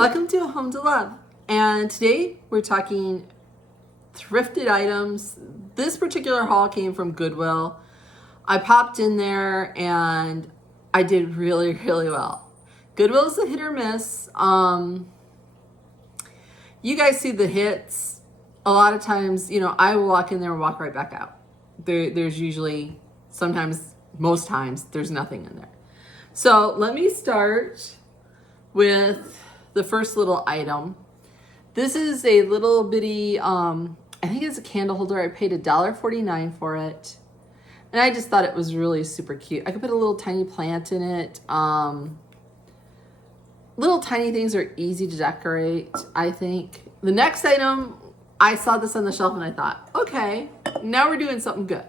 Welcome to A Home to Love, and today we're talking thrifted items. This particular haul came from Goodwill. I popped in there and I did really well. Goodwill is a hit or miss. You guys see the hits. A lot of times, I will walk in there and walk right back out. There's usually, sometimes, most times, there's nothing in there. So let me start with the first little item. This is a little bitty, I think it's a candle holder. I paid $1.49 for it. And I just thought it was really super cute. I could put a little tiny plant in it. Little tiny things are easy to decorate, I think. The next item, I saw this on the shelf and I thought, okay, now we're doing something good.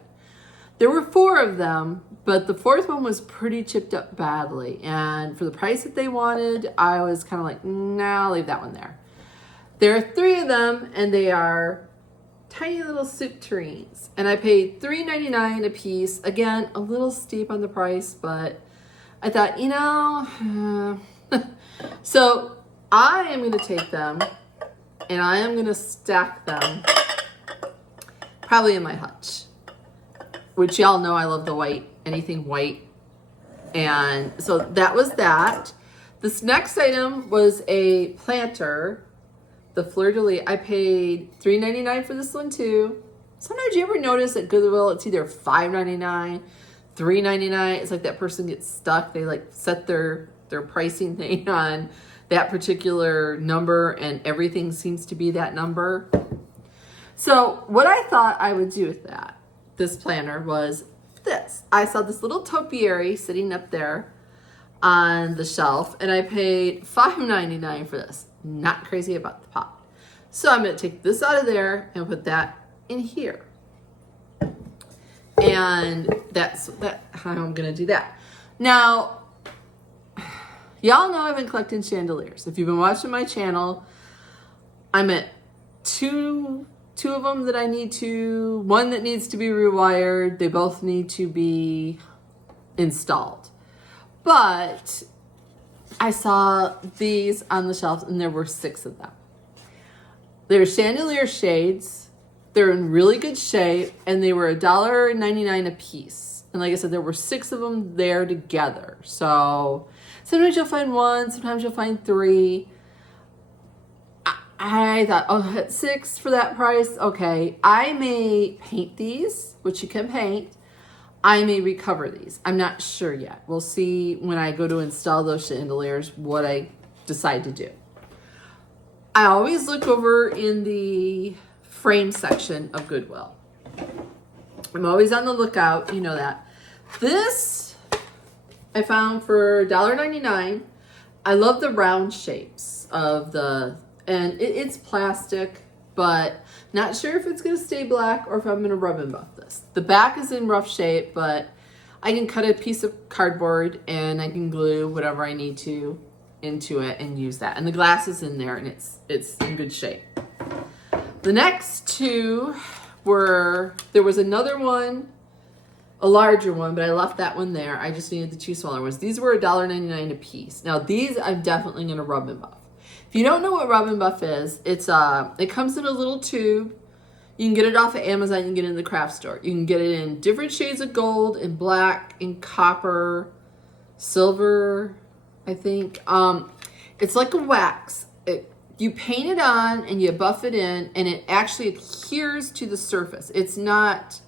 There were 4 of them, but the 4th one was pretty chipped up badly. And for the price that they wanted, I was kind of like, nah, I'll leave that one there. There are 3 of them, and they are tiny little soup tureens. And I paid $3.99 a piece. Again, a little steep on the price, but I thought, So I am going to take them, and I am going to stack them probably in my hutch. Which y'all know I love the white, anything white. And so that was that. This next item was a planter, the fleur-de-lis. I paid $3.99 for this one too. Sometimes you ever notice at Goodwill, it's either $5.99, $3.99. It's like that person gets stuck. They like set their pricing thing on that particular number and everything seems to be that number. So what I thought I would do with this planner was this. I saw this little topiary sitting up there on the shelf and I paid $5.99 for this. Not crazy about the pot. So I'm going to take this out of there and put that in here. And that's how I'm going to do that. Now, y'all know I've been collecting chandeliers. If you've been watching my channel, I'm at two of them that I need to, one that needs to be rewired. They both need to be installed. But I saw these on the shelf and there were 6 of them. They're chandelier shades. They're in really good shape and they were $1.99 a piece. And like I said, there were 6 of them there together. So sometimes you'll find 1, sometimes you'll find 3. I thought, oh, at 6 for that price, okay. I may paint these, which you can paint. I may recover these. I'm not sure yet. We'll see when I go to install those chandeliers what I decide to do. I always look over in the frame section of Goodwill. I'm always on the lookout, you know that. This I found for $1.99. I love the round shapes of and it's plastic, but not sure if it's going to stay black or if I'm going to rub and buff this. The back is in rough shape, but I can cut a piece of cardboard and I can glue whatever I need to into it and use that. And the glass is in there and it's in good shape. The next 2 there was another one, a larger one, but I left that one there. I just needed the 2 smaller ones. These were $1.99 a piece. Now these I'm definitely going to rub and buff. If you don't know what rub and buff is, it comes in a little tube. You can get it off of Amazon. You can get it in the craft store. You can get it in different shades of gold, in black, in copper, silver, I think. It's like a wax. You paint it on and you buff it in, and it actually adheres to the surface. It's not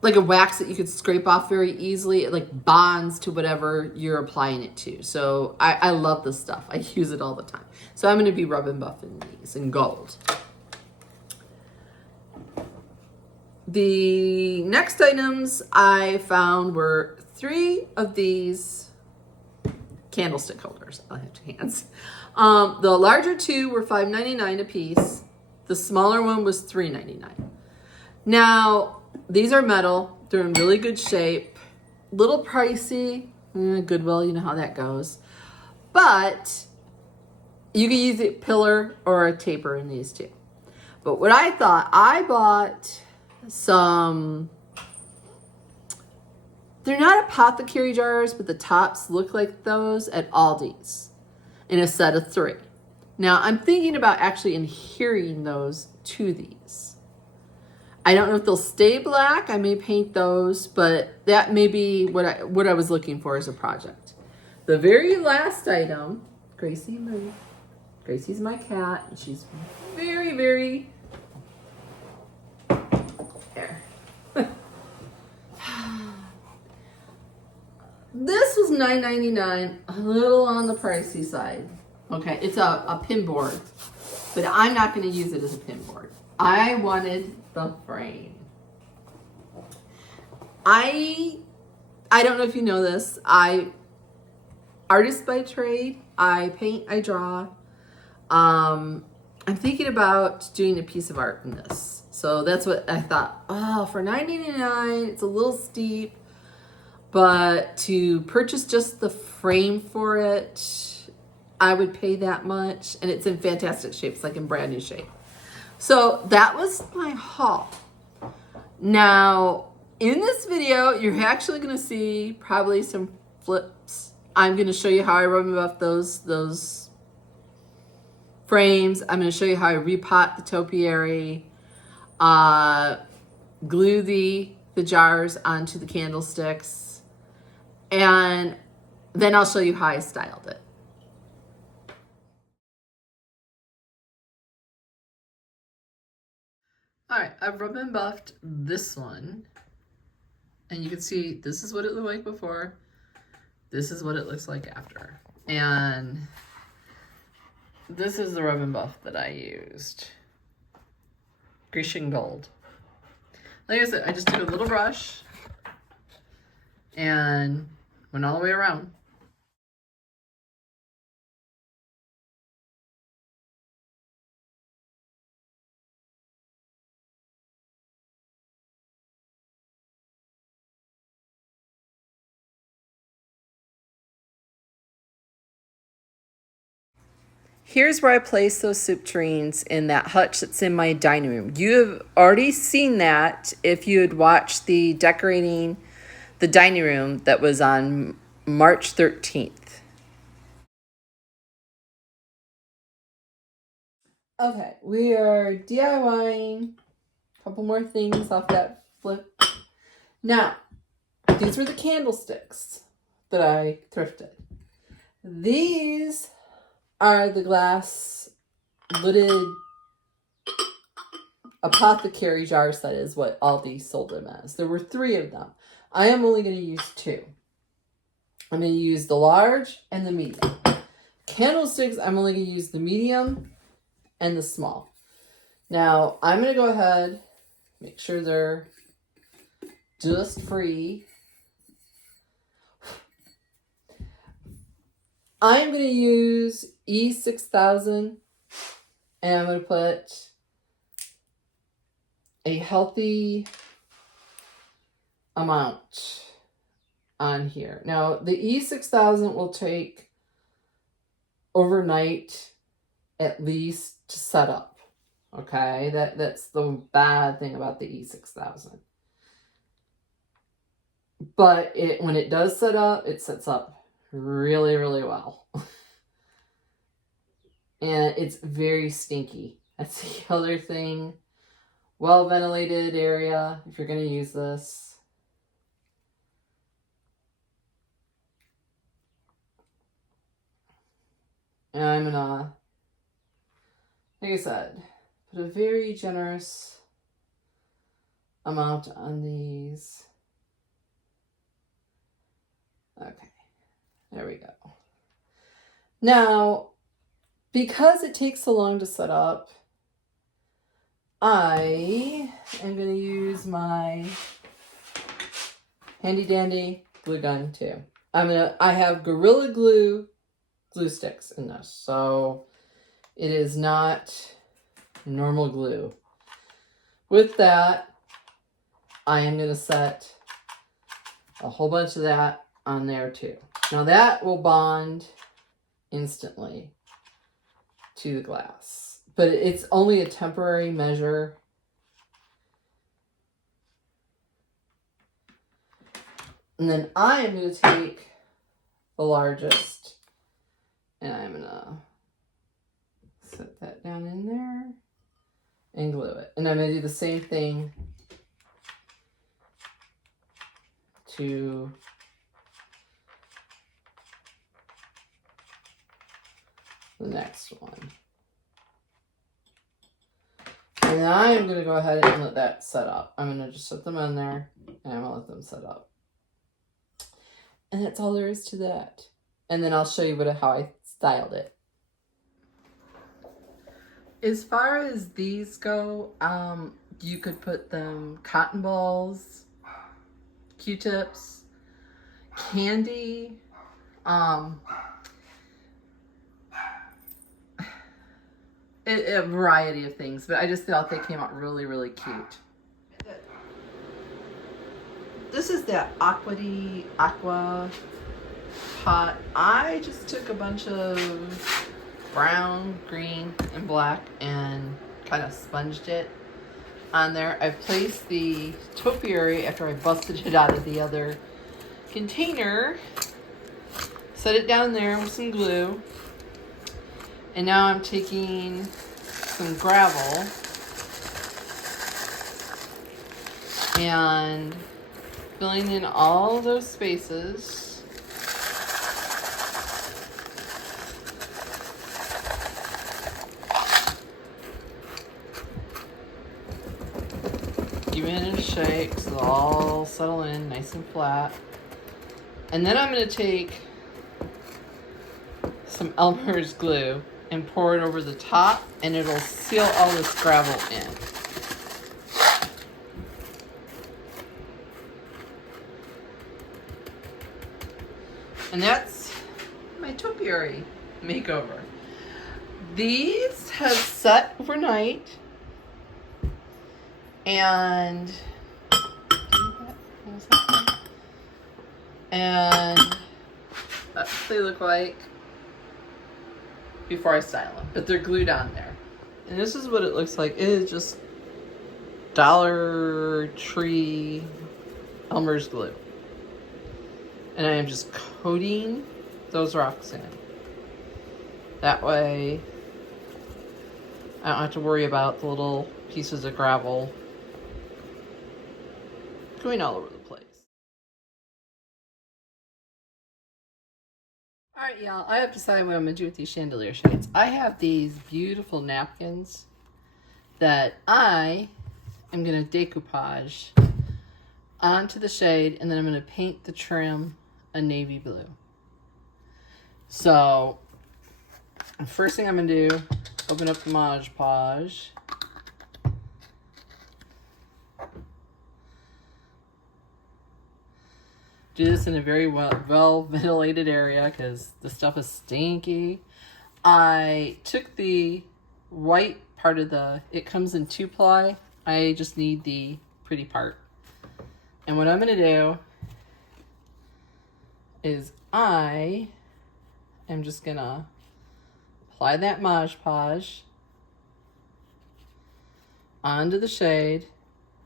like a wax that you could scrape off very easily. It like bonds to whatever you're applying it to. So I love this stuff. I use it all the time. So I'm going to be rub and buffing these in gold. The next items I found were 3 of these candlestick holders. I'll have 2 hands. The larger 2 were $5.99 a piece. The smaller one was $3.99. Now, these are metal. They're in really good shape. Little pricey. Goodwill, you know how that goes. But you can use a pillar or a taper in these too. But what I thought, I bought some, they're not apothecary jars, but the tops look like those at Aldi's. in a set of 3. Now I'm thinking about actually adhering those to these. I don't know if they'll stay black. I may paint those, but that may be what I was looking for as a project. The very last item, Gracie moved. Gracie's my cat, and she's very, very there. This was $9.99, a little on the pricey side. Okay, it's a pin board, but I'm not going to use it as a pin board. I wanted the frame. I don't know if you know this. Artist by trade. I paint, I draw. I'm thinking about doing a piece of art in this. So that's what I thought. Oh, for $9.99, it's a little steep. But to purchase just the frame for it, I would pay that much. And it's in fantastic shape. It's like in brand new shape. So that was my haul. Now, in this video, you're actually going to see probably some flips. I'm going to show you how I remove off those frames. I'm going to show you how I repot the topiary, glue the jars onto the candlesticks, and then I'll show you how I styled it. All right, I've rub and buffed this one, and you can see this is what it looked like before. This is what it looks like after. And this is the rub and buff that I used. Grecian gold. Like I said, I just took a little brush and went all the way around. Here's where I place those soup tureens in that hutch that's in my dining room. You have already seen that if you had watched the decorating the dining room that was on March 13th. Okay, we are DIYing a couple more things off that flip. Now, these were the candlesticks that I thrifted. These are the glass lidded apothecary jars. That is what Aldi sold them as. There were 3 of them. I am only going to use 2. I'm going to use the large and the medium. Candlesticks, I'm only going to use the medium and the small. Now, I'm going to go ahead, make sure they're just free. I'm going to use E6000, and I'm going to put a healthy amount on here. Now, the E6000 will take overnight at least to set up. Okay, that's the bad thing about the E6000. But when it does set up, it sets up really, really well. And it's very stinky. That's the other thing. Well ventilated area if you're going to use this. And I'm going to, like I said, put a very generous amount on these. Okay, there we go. Now, because it takes so long to set up, I am going to use my handy dandy glue gun too. I have Gorilla Glue sticks in this, so it is not normal glue. With that, I am going to set a whole bunch of that on there too. Now that will bond instantly to the glass, but it's only a temporary measure. And then I am going to take the largest And I'm gonna set that down in there and glue it. And I'm gonna do the same thing to the next one. And then I'm going to go ahead and let that set up. I'm going to just set them on there and I'm going to let them set up. And that's all there is to that. And then I'll show you how I styled it. As far as these go, you could put them cotton balls, Q-tips, candy, a variety of things, but I just thought they came out really, really cute. This is that aqua pot. I just took a bunch of brown, green, and black and kind of sponged it on there. I placed the topiary after I busted it out of the other container. Set it down there with some glue. And now I'm taking some gravel and filling in all those spaces. Giving it a shake so it'll all settle in nice and flat. And then I'm going to take some Elmer's glue and pour it over the top, and it'll seal all this gravel in. And that's my topiary makeover. These have set overnight, and that's what they look like before I style them, but they're glued on there. And this is what it looks like. It is just Dollar Tree Elmer's glue. And I am just coating those rocks in. That way I don't have to worry about the little pieces of gravel going all over the place. Alright, y'all, I have decided what I'm going to do with these chandelier shades. I have these beautiful napkins that I am going to decoupage onto the shade, and then I'm going to paint the trim a navy blue. So, the first thing I'm going to do, open up the Mod Podge. Do this in a very well ventilated area because the stuff is stinky. I took the white part of it comes in 2-ply. I just need the pretty part. And what I'm going to do is I am just going to apply that Mod Podge onto the shade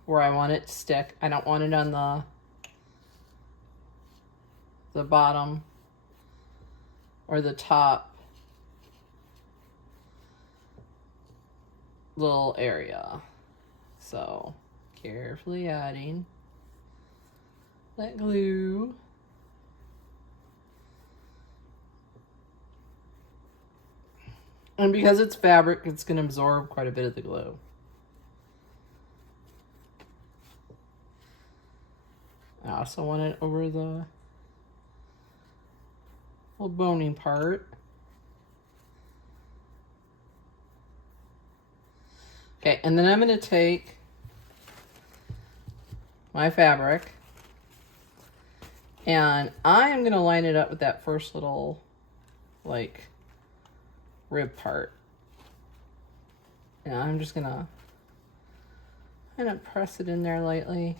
where I want it to stick. I don't want it on the bottom or the top little area. So carefully adding that glue. And because it's fabric, it's going to absorb quite a bit of the glue. I also want it over the little boning part. Okay, and then I'm going to take my fabric and I am going to line it up with that first little like rib part. And I'm just going to kind of press it in there lightly.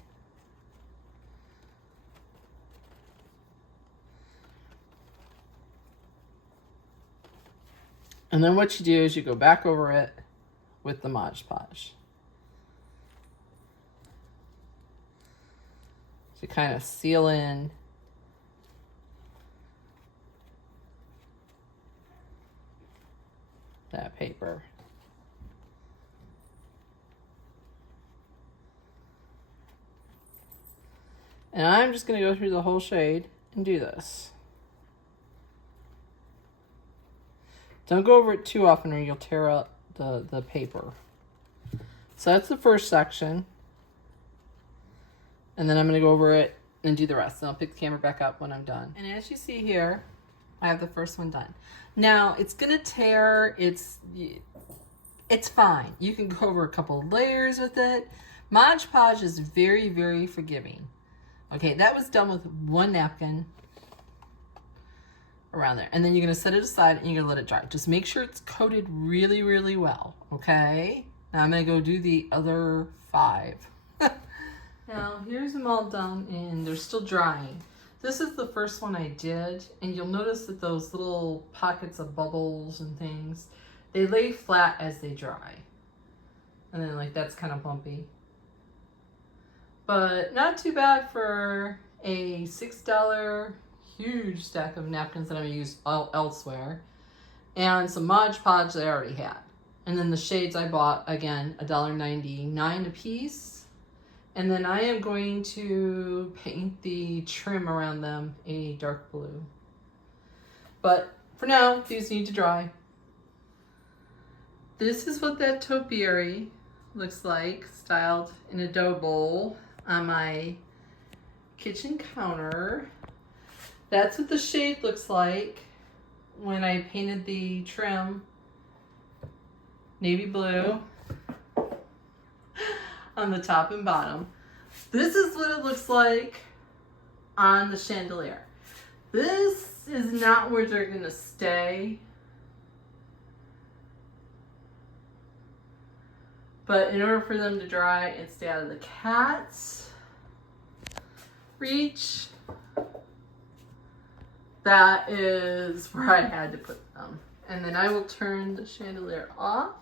And then what you do is you go back over it with the Mod Podge. To kind of seal in that paper. And I'm just going to go through the whole shade and do this. Don't go over it too often or you'll tear up the paper. So that's the first section. And then I'm going to go over it and do the rest. And I'll pick the camera back up when I'm done. And as you see here, I have the first one done. Now, it's going to tear. It's fine. You can go over a couple of layers with it. Mod Podge is very, very forgiving. Okay, that was done with one napkin around there. And then you're going to set it aside and you're going to let it dry. Just make sure it's coated really, really well. Okay? Now I'm going to go do the other 5. Now, here's them all done and they're still drying. This is the first one I did. And you'll notice that those little pockets of bubbles and things, they lay flat as they dry. And then like that's kind of bumpy. But not too bad for a $6 huge stack of napkins that I'm going to use elsewhere. And some Mod Podge that I already had. And then the shades I bought, again, $1.99 a piece. And then I am going to paint the trim around them a dark blue. But for now, these need to dry. This is what that topiary looks like, styled in a dough bowl on my kitchen counter. That's what the shade looks like when I painted the trim navy blue on the top and bottom. This is what it looks like on the chandelier. This is not where they're gonna stay. But in order for them to dry and stay out of the cat's reach, that is where I had to put them. And then I will turn the chandelier off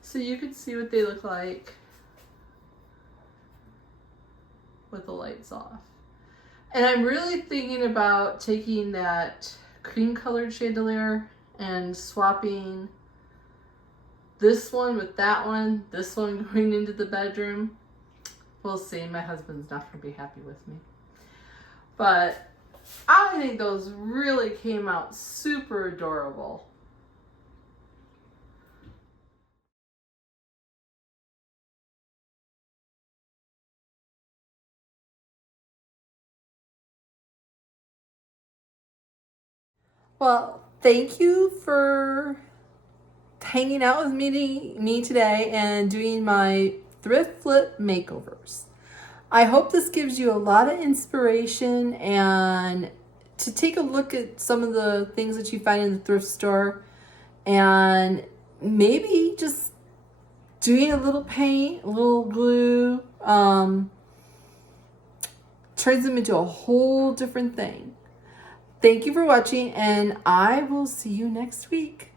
so you can see what they look like with the lights off. And I'm really thinking about taking that cream colored chandelier and swapping this one with that one, this one going into the bedroom. We'll see. My husband's not going to be happy with me. But I think those really came out super adorable. Well, thank you for hanging out with me today and doing my thrift flip makeovers. I hope this gives you a lot of inspiration and to take a look at some of the things that you find in the thrift store and maybe just doing a little paint, a little glue, turns them into a whole different thing. Thank you for watching and I will see you next week.